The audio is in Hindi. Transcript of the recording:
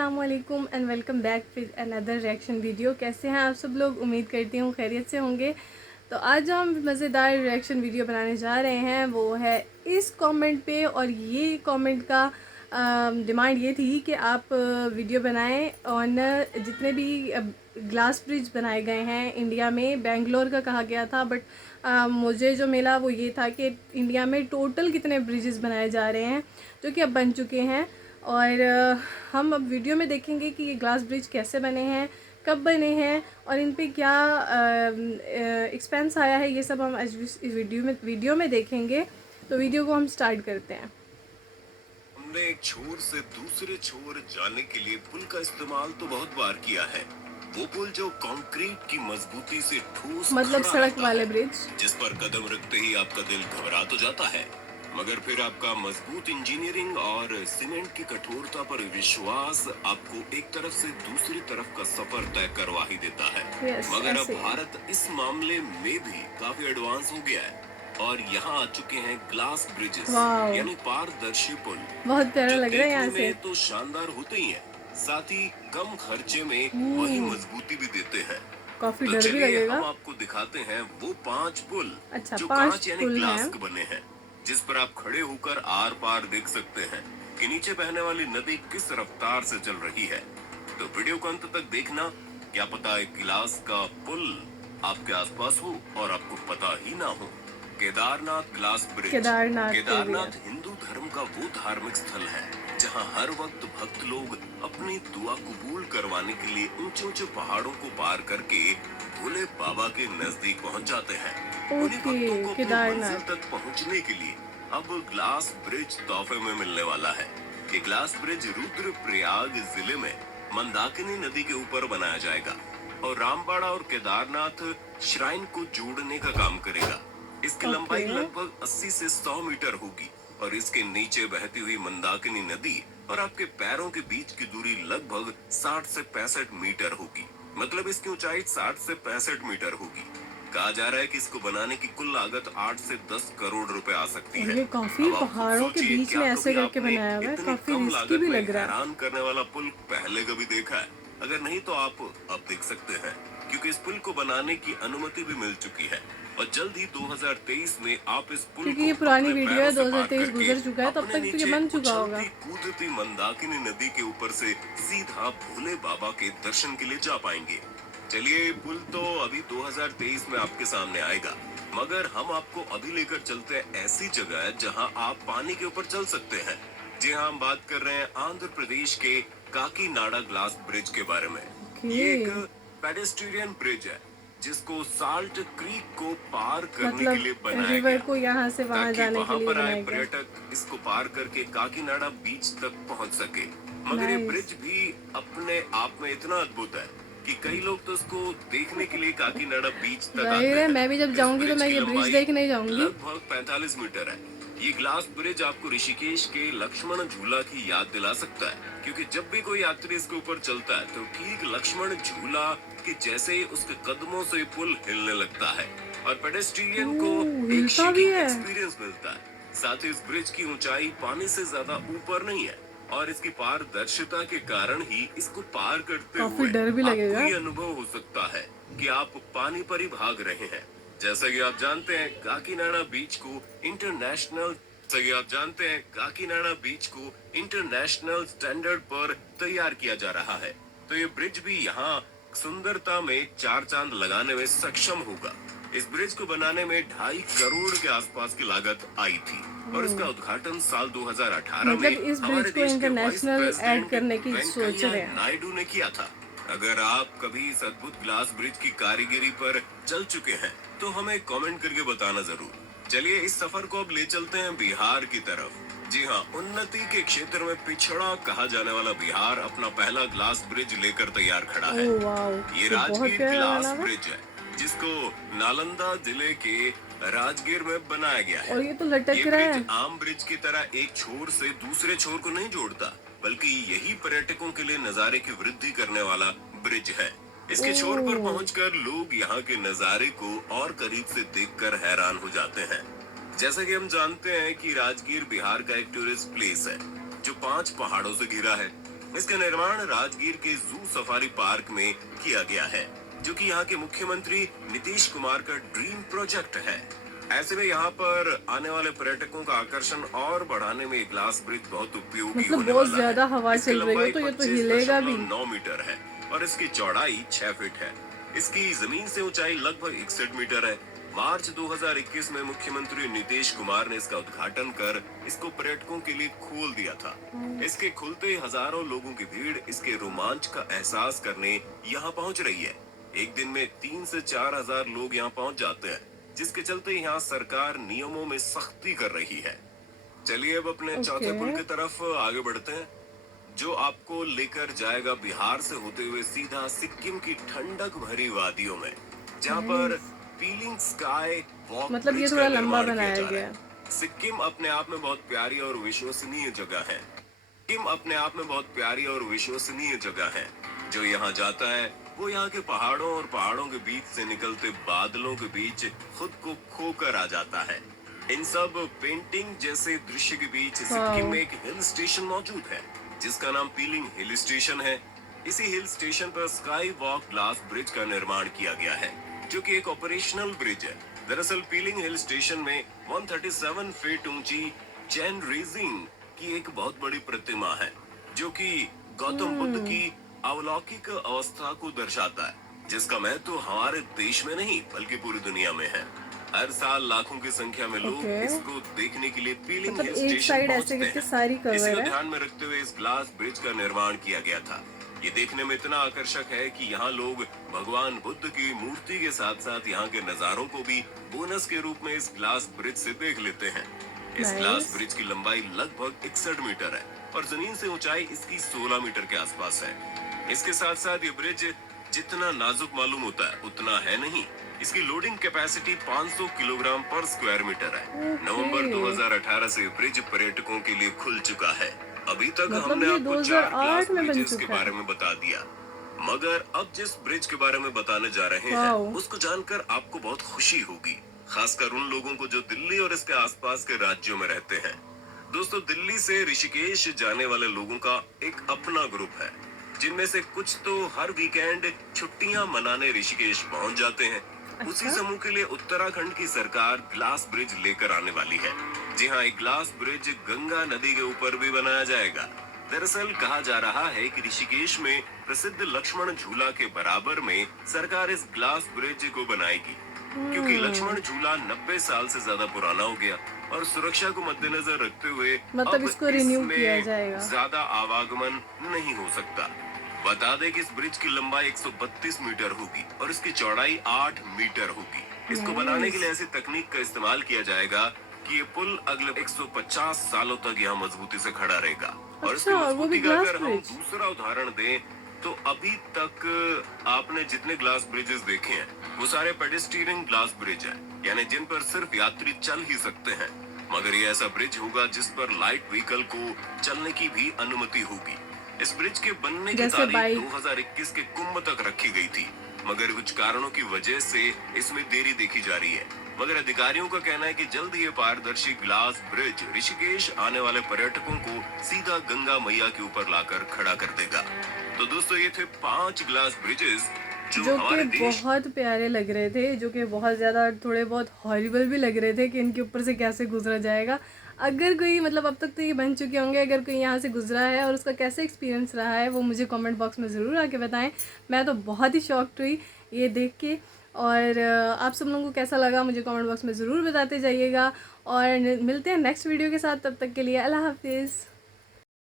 अस्सलामुअलैकुम and welcome back with another reaction video. कैसे हैं आप सब लोग? उम्मीद करती हूँ खैरियत से होंगे। तो आज हम मज़ेदार रिएक्शन वीडियो बनाने जा रहे हैं, वो है इस कमेंट पे। और ये कमेंट का डिमांड ये थी कि आप वीडियो बनाएं ऑन जितने भी ग्लास ब्रिज बनाए गए हैं इंडिया में। बेंगलोर का कहा गया था, बट मुझे जो मिला वो ये था कि इंडिया में टोटल कितने ब्रिजेस बनाए जा रहे हैं जो कि अब बन चुके हैं। और हम अब वीडियो में देखेंगे कि ये ग्लास ब्रिज कैसे बने हैं, कब बने हैं और इन पे क्या एक्सपेंस आया है। ये सब हम आज इस वीडियो में देखेंगे। तो वीडियो को हम स्टार्ट करते हैं। हमने एक छोर से दूसरे छोर जाने के लिए पुल का इस्तेमाल तो बहुत बार किया है। वो पुल जो कंक्रीट की मजबूती से ठोस मतलब खड़ा सड़क रहता वाले है, ब्रिज, जिस पर कदम रखते ही आपका दिल घबरा तो जाता है, मगर फिर आपका मजबूत इंजीनियरिंग और सीमेंट की कठोरता पर विश्वास आपको एक तरफ से दूसरी तरफ का सफर तय करवा ही देता है। मगर अब भारत इस मामले में भी काफी एडवांस हो गया है और यहाँ आ चुके हैं ग्लास ब्रिजेस, यानी पारदर्शी पुल। बहुत प्यारा लग रहा है यहाँ से। तो शानदार होते ही हैं, साथ ही कम खर्चे में वही मजबूती भी देते हैं। काफी तो डर भी लगेगा। हम आपको दिखाते हैं वो 5 पुल, अच्छा, जो 5 कांच यानी पुल ग्लास हैं। के बने हैं, जिस पर आप खड़े होकर आर पार देख सकते हैं कि नीचे बहने वाली नदी किस रफ्तार से चल रही है। तो वीडियो को अंत तक देखना, क्या पता एक गिलास का पुल आपके आसपास हो और आपको पता ही ना हो। Kedarnath glass bridge. केदारनाथ हिंदू धर्म का वो धार्मिक स्थल है जहां हर वक्त भक्त लोग अपनी दुआ कबूल करवाने के लिए ऊंचे ऊंचे पहाड़ों को पार करके भोले बाबा के नजदीक पहुंच जाते हैं। उन्हीं भक्तों को अपनी मंजिल तक पहुंचने के लिए अब ग्लास ब्रिज तोहफे में मिलने वाला है। ये ग्लास ब्रिज रुद्रप्रयाग जिले में मंदाकिनी नदी के ऊपर बनाया जाएगा और रामबाड़ा और केदारनाथ श्राइन को जोड़ने का काम करेगा। इसकी लंबाई लगभग 80 से 100 मीटर होगी और इसके नीचे बहती हुई मंदाकिनी नदी और आपके पैरों के बीच की दूरी लगभग 60 से 65 मीटर होगी। मतलब इसकी ऊंचाई 60 से 65 मीटर होगी। कहा जा रहा है कि इसको बनाने की कुल लागत 8 से 10 करोड़ रुपए आ सकती है। ये काफी पहाड़ों के बीच में ऐसे करके बनाया हुआ है, काफी रिस्की भी लग रहा है। हैरान करने वाला पुल पहले कभी देखा है? अगर नहीं तो आप अब देख सकते हैं, क्योंकि इस पुल को बनाने की अनुमति भी मिल चुकी है और जल्द ही 2023 में आप इस पुल क्योंकि ये पुरानी वीडियो है, 2023 गुजर चुका है, तब तक तो ये बन चुका होगा। कूदती मंदाकिनी नदी के ऊपर से सीधा भोले बाबा के दर्शन के लिए जा पाएंगे। चलिए, पुल तो अभी 2023 में आपके सामने आएगा, मगर हम आपको अभी लेकर चलते हैं ऐसी जगह जहां आप पानी के ऊपर चल सकते हैं। जी हाँ, हम बात कर रहे हैं आंध्र प्रदेश के काकीनाडा ग्लास ब्रिज के बारे में। ये एक पेडेस्ट्रियन ब्रिज है जिसको साल्ट क्रीक को पार करने के लिए बनाया गया, को यहाँ से वहाँ जाने के लिए बनाया गया। पर्यटक इसको पार करके काकीनाडा बीच तक पहुँच सके। मगर ये ब्रिज भी अपने आप में इतना अद्भुत है कि कई लोग तो इसको देखने के लिए काकीनाडा बीच तक आते हैं। मैं भी जब जाऊंगी तो मैं ये ब्रिज देखने जाऊंगी। लगभग 45 मीटर है। ये ग्लास ब्रिज आपको ऋषिकेश के लक्ष्मण झूला की याद दिला सकता है, क्योंकि जब भी कोई यात्री इसके ऊपर चलता है तो ठीक लक्ष्मण झूला के जैसे ही उसके कदमों से पुल हिलने लगता है और पेडेस्ट्रियन को एक शिकिंग एक्सपीरियंस मिलता है। साथ ही इस ब्रिज की ऊंचाई पानी से ज्यादा ऊपर नहीं है और इसकी पारदर्शिता के कारण ही इसको पार करते हुए डर भी लगेगा। आपको ये अनुभव हो सकता है कि आप पानी पर ही भाग रहे हैं। जैसा कि आप जानते हैं, काकीनाडा बीच को इंटरनेशनल स्टैंडर्ड पर तैयार किया जा रहा है। तो ये ब्रिज भी यहाँ सुंदरता में 4 चांद लगाने में सक्षम होगा। इस ब्रिज को बनाने में 2.5 करोड़ के आसपास की लागत आई थी और इसका उद्घाटन साल 2018 में इस ब्रिज को इंटरनेशनल ऐड करने की सोच रहे हैं। नायडू ने किया था। अगर आप कभी इस अद्भुत ग्लास ब्रिज की कारीगरी पर चल चुके हैं तो हमें कमेंट करके बताना जरूर। चलिए, इस सफर को अब ले चलते हैं बिहार की तरफ। जी हाँ, उन्नति के क्षेत्र में पिछड़ा कहा जाने वाला बिहार अपना पहला ग्लास ब्रिज लेकर तैयार खड़ा है। ये राजगीर ग्लास ब्रिज है जिसको नालंदा जिले के राजगीर में बनाया गया है। और ये तो लटक रहा है। आम ब्रिज की तरह एक छोर से दूसरे छोर को नहीं जोड़ता, बल्कि यही पर्यटकों के लिए नजारे की वृद्धि करने वाला ब्रिज है। इसके छोर पर पहुंचकर लोग यहाँ के नजारे को और करीब से देखकर हैरान हो जाते हैं। जैसा कि हम जानते हैं कि राजगीर बिहार का एक टूरिस्ट प्लेस है जो 5 पहाड़ों से घिरा है। इसका निर्माण राजगीर के जू सफारी पार्क में किया गया है, जो कि यहाँ के मुख्यमंत्री नीतीश कुमार का ड्रीम प्रोजेक्ट है। ऐसे में यहाँ पर आने वाले पर्यटकों का आकर्षण और बढ़ाने में ग्लास ब्रिज बहुत उपयोगी मतलब होने बहुत वाला ज्यादा है। हवा इसकी चल रही हो लंबाई तो ये तो हिलेगा भी। 25.9 मीटर है और इसकी चौड़ाई 6 फीट है। इसकी जमीन से ऊंचाई लगभग 61 मीटर है। मार्च 2021 में मुख्यमंत्री नीतीश कुमार ने इसका उद्घाटन कर इसको पर्यटकों के लिए खोल दिया था। इसके खुलते हजारों लोगों की भीड़ इसके रोमांच का एहसास करने यहाँ पहुँच रही है। एक दिन में 3 से 4 हजार लोग यहाँ पहुँच जाते हैं, जिसके चलते यहाँ सरकार नियमों में सख्ती कर रही है। चलिए अब अपने चौथे पुल की तरफ आगे बढ़ते हैं, जो आपको लेकर जाएगा बिहार से होते हुए सीधा सिक्किम की ठंडक भरी वादियों में, जहाँ पर पीलिंग स्काई वॉक मतलब ये ब्रिज थोड़ा का लंबा निर्माण किया बनाया जा रहा गया है। सिक्किम अपने आप में बहुत प्यारी और विश्वसनीय जगह है। सिक्किम अपने आप में बहुत प्यारी और विश्वसनीय जगह है। जो यहाँ जाता है वो यहाँ के पहाड़ों और पहाड़ों के बीच से निकलते बादलों के बीच खुद को खोकर आ जाता है। इन सब पेंटिंग जैसे दृश्य के बीच सिक्किम में एक हिल स्टेशन मौजूद है, जिसका नाम पीलिंग हिल स्टेशन है। इसी हिल स्टेशन पर स्काई वॉक ग्लास ब्रिज का निर्माण किया गया है, जो कि एक ऑपरेशनल ब्रिज है। दरअसल पीलिंग हिल स्टेशन में 137 फीट ऊंची चैन रेजिंग की एक बहुत बड़ी प्रतिमा है, जो कि गौतम बुद्ध की अलौकिक अवस्था को दर्शाता है, जिसका महत्व हमारे देश में नहीं बल्कि पूरी दुनिया में है। हर साल लाखों की संख्या में लोग इसको देखने के लिए पीलिंग मतलब हिल एक स्टेशन साइड ऐसे पहुंचते करके हैं। सारी इसी कवर को है। ध्यान में रखते हुए इस ग्लास ब्रिज का निर्माण किया गया था। ये देखने में इतना आकर्षक है कि यहाँ लोग भगवान बुद्ध की मूर्ति के साथ साथ यहाँ के नजारों को भी बोनस के रूप में इस ग्लास ब्रिज से देख लेते हैं। इस ग्लास ब्रिज की लंबाई लगभग 61 मीटर है और जमीन से ऊंचाई इसकी 16 मीटर के आसपास है। इसके साथ साथ ये ब्रिज जितना नाजुक मालूम होता है उतना है नहीं। इसकी लोडिंग कैपेसिटी 500 किलोग्राम पर स्क्वायर मीटर है। नवंबर 2018 से ब्रिज पर्यटकों के लिए खुल चुका है। अभी तक मतलब हमने ये आपको 2008 4 में बन ब्रिजेस के चुका है। बारे में बता दिया, मगर अब जिस ब्रिज के बारे में बताने जा रहे हैं उसको जानकर आपको बहुत खुशी होगी, खासकर उन लोगों को जो दिल्ली और इसके आसपास के राज्यों में रहते हैं। दोस्तों, दिल्ली से ऋषिकेश जाने वाले लोगों का एक अपना ग्रुप है, जिनमें से कुछ तो हर वीकेंड छुट्टियां मनाने ऋषिकेश पहुंच जाते हैं। उसी समूह के लिए उत्तराखंड की सरकार ग्लास ब्रिज लेकर आने वाली है। जी हाँ, एक ग्लास ब्रिज गंगा नदी के ऊपर भी बनाया जाएगा। दरअसल कहा जा रहा है कि ऋषिकेश में प्रसिद्ध लक्ष्मण झूला के बराबर में सरकार इस ग्लास ब्रिज को बनाएगी, क्योंकि लक्ष्मण झूला 90 साल से ज्यादा पुराना हो गया और सुरक्षा को मद्देनजर रखते हुए मतलब इसको रिन्यू किया जाएगा। ज्यादा आवागमन नहीं हो सकता। बता दें कि इस ब्रिज की लंबाई 132 मीटर होगी और इसकी चौड़ाई 8 मीटर होगी। इसको बनाने के लिए ऐसी तकनीक का इस्तेमाल किया जाएगा कि ये पुल अगले 150 सालों तक यहाँ मजबूती से खड़ा रहेगा। और इसकी मजबूती का अगर हम दूसरा उदाहरण दें तो अभी तक आपने जितने ग्लास ब्रिजेस देखे हैं वो सारे पेडेस्ट्रियन ग्लास ब्रिज हैं, यानी जिन पर सिर्फ यात्री चल ही सकते हैं। मगर ये ऐसा ब्रिज होगा जिस पर लाइट व्हीकल को चलने की भी अनुमति होगी। इस ब्रिज के बनने की तारीख 2021 के कुंभ तक रखी गई थी, मगर कुछ कारणों की वजह से इसमें देरी देखी जा रही है। मगर अधिकारियों का कहना है कि जल्द ये पारदर्शी ग्लास ब्रिज ऋषिकेश आने वाले पर्यटकों को सीधा गंगा मैया के ऊपर लाकर खड़ा कर देगा। तो दोस्तों, ये थे 5 ग्लास ब्रिजेस जो कि बहुत प्यारे लग रहे थे, जो कि बहुत ज़्यादा थोड़े बहुत हॉरिबल भी लग रहे थे कि इनके ऊपर से कैसे गुजरा जाएगा। अगर कोई मतलब अब तक तो ये बन चुके होंगे, अगर कोई यहाँ से गुजरा है और उसका कैसा एक्सपीरियंस रहा है वो मुझे कमेंट बॉक्स में ज़रूर आके बताएं। मैं तो बहुत ही शॉक्ड हुई ये देख के। और आप सब लोगों को कैसा लगा मुझे कमेंट बॉक्स में ज़रूर बताते जाइएगा। और मिलते हैं नेक्स्ट वीडियो के साथ, तब तक के लिए अल्लाह हाफिज़।